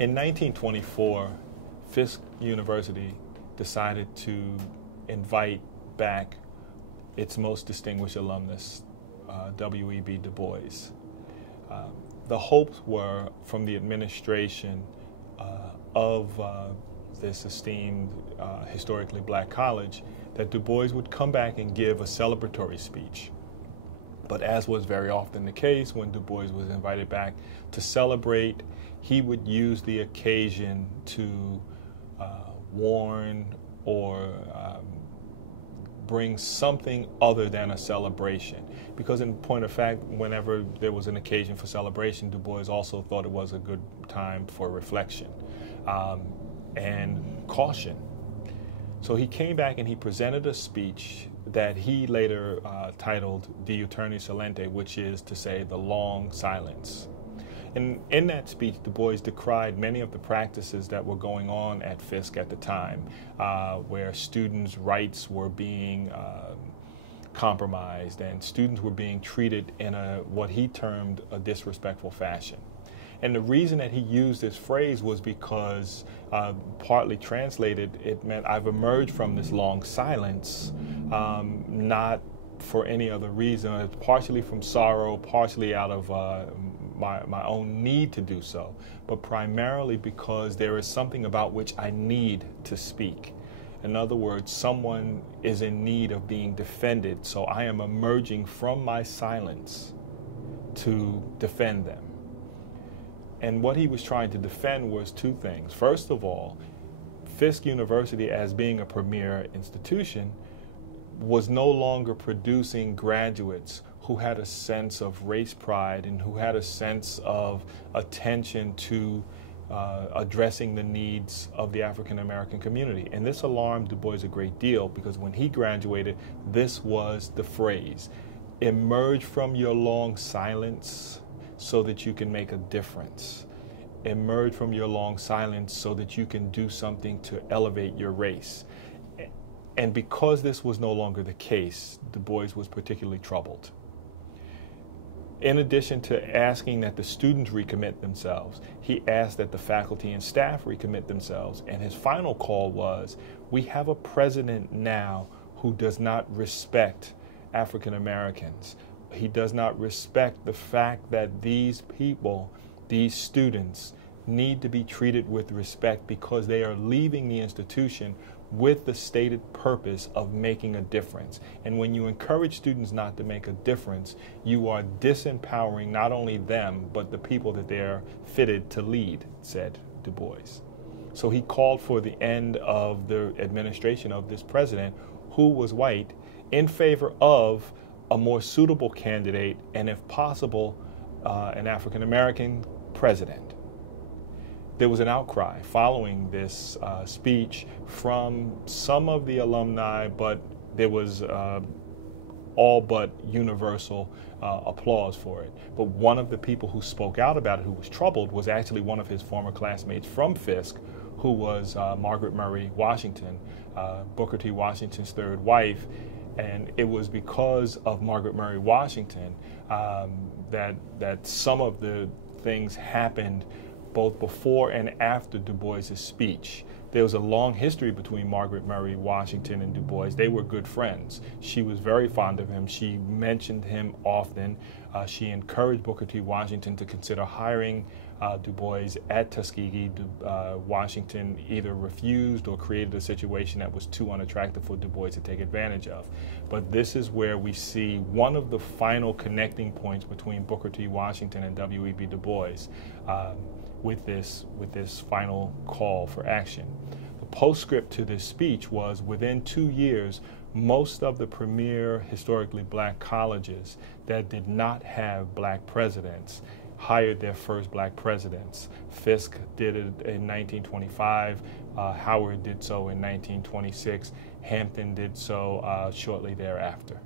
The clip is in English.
In 1924, Fisk University decided to invite back its most distinguished alumnus, W.E.B. Du Bois. The hopes were from the administration of this esteemed historically black college that Du Bois would come back and give a celebratory speech. But as was very often the case when Du Bois was invited back to celebrate, he would use the occasion to warn or bring something other than a celebration. Because in point of fact, whenever there was an occasion for celebration, Du Bois also thought it was a good time for reflection and caution. So he came back and he presented a speech that he later titled De Eterni Silente, which is to say the long silence. And in that speech, Du Bois decried many of the practices that were going on at Fisk at the time, where students' rights were being compromised and students were being treated in what he termed a disrespectful fashion. And the reason that he used this phrase was because, partly translated, it meant I've emerged from this long silence, not for any other reason, partially from sorrow, partially out of my own need to do so, but primarily because there is something about which I need to speak. In other words, someone is in need of being defended, so I am emerging from my silence to defend them. And what he was trying to defend was two things. First of all, Fisk University, as being a premier institution, was no longer producing graduates who had a sense of race pride and who had a sense of attention to addressing the needs of the African American community. And this alarmed Du Bois a great deal because when he graduated, this was the phrase: emerge from your long silence so that you can make a difference. Emerge from your long silence so that you can do something to elevate your race. And because this was no longer the case, Du Bois was particularly troubled. In addition to asking that the students recommit themselves, he asked that the faculty and staff recommit themselves. And his final call was, we have a president now who does not respect African Americans. He does not respect the fact that these people, these students, need to be treated with respect because they are leaving the institution with the stated purpose of making a difference. And when you encourage students not to make a difference, you are disempowering not only them, but the people that they are fitted to lead, said Du Bois. So he called for the end of the administration of this president, who was white, in favor of a more suitable candidate, and if possible, an African American president. There was an outcry following this speech from some of the alumni, but there was all but universal applause for it. But one of the people who spoke out about it, who was troubled, was actually one of his former classmates from Fisk, who was Margaret Murray Washington, Booker T. Washington's third wife. And it was because of Margaret Murray Washington that some of the things happened both before and after Du Bois' speech. There was a long history between Margaret Murray Washington and Du Bois. They were good friends. She was very fond of him. She mentioned him often. She encouraged Booker T. Washington to consider hiring Du Bois at Tuskegee. Washington either refused or created a situation that was too unattractive for Du Bois to take advantage of. But this is where we see one of the final connecting points between Booker T. Washington and W.E.B. Du Bois with this final call for action. The postscript to this speech was, within 2 years, most of the premier historically black colleges that did not have black presidents hired their first black presidents. Fisk did it in 1925, Howard did so in 1926, Hampton did so shortly thereafter.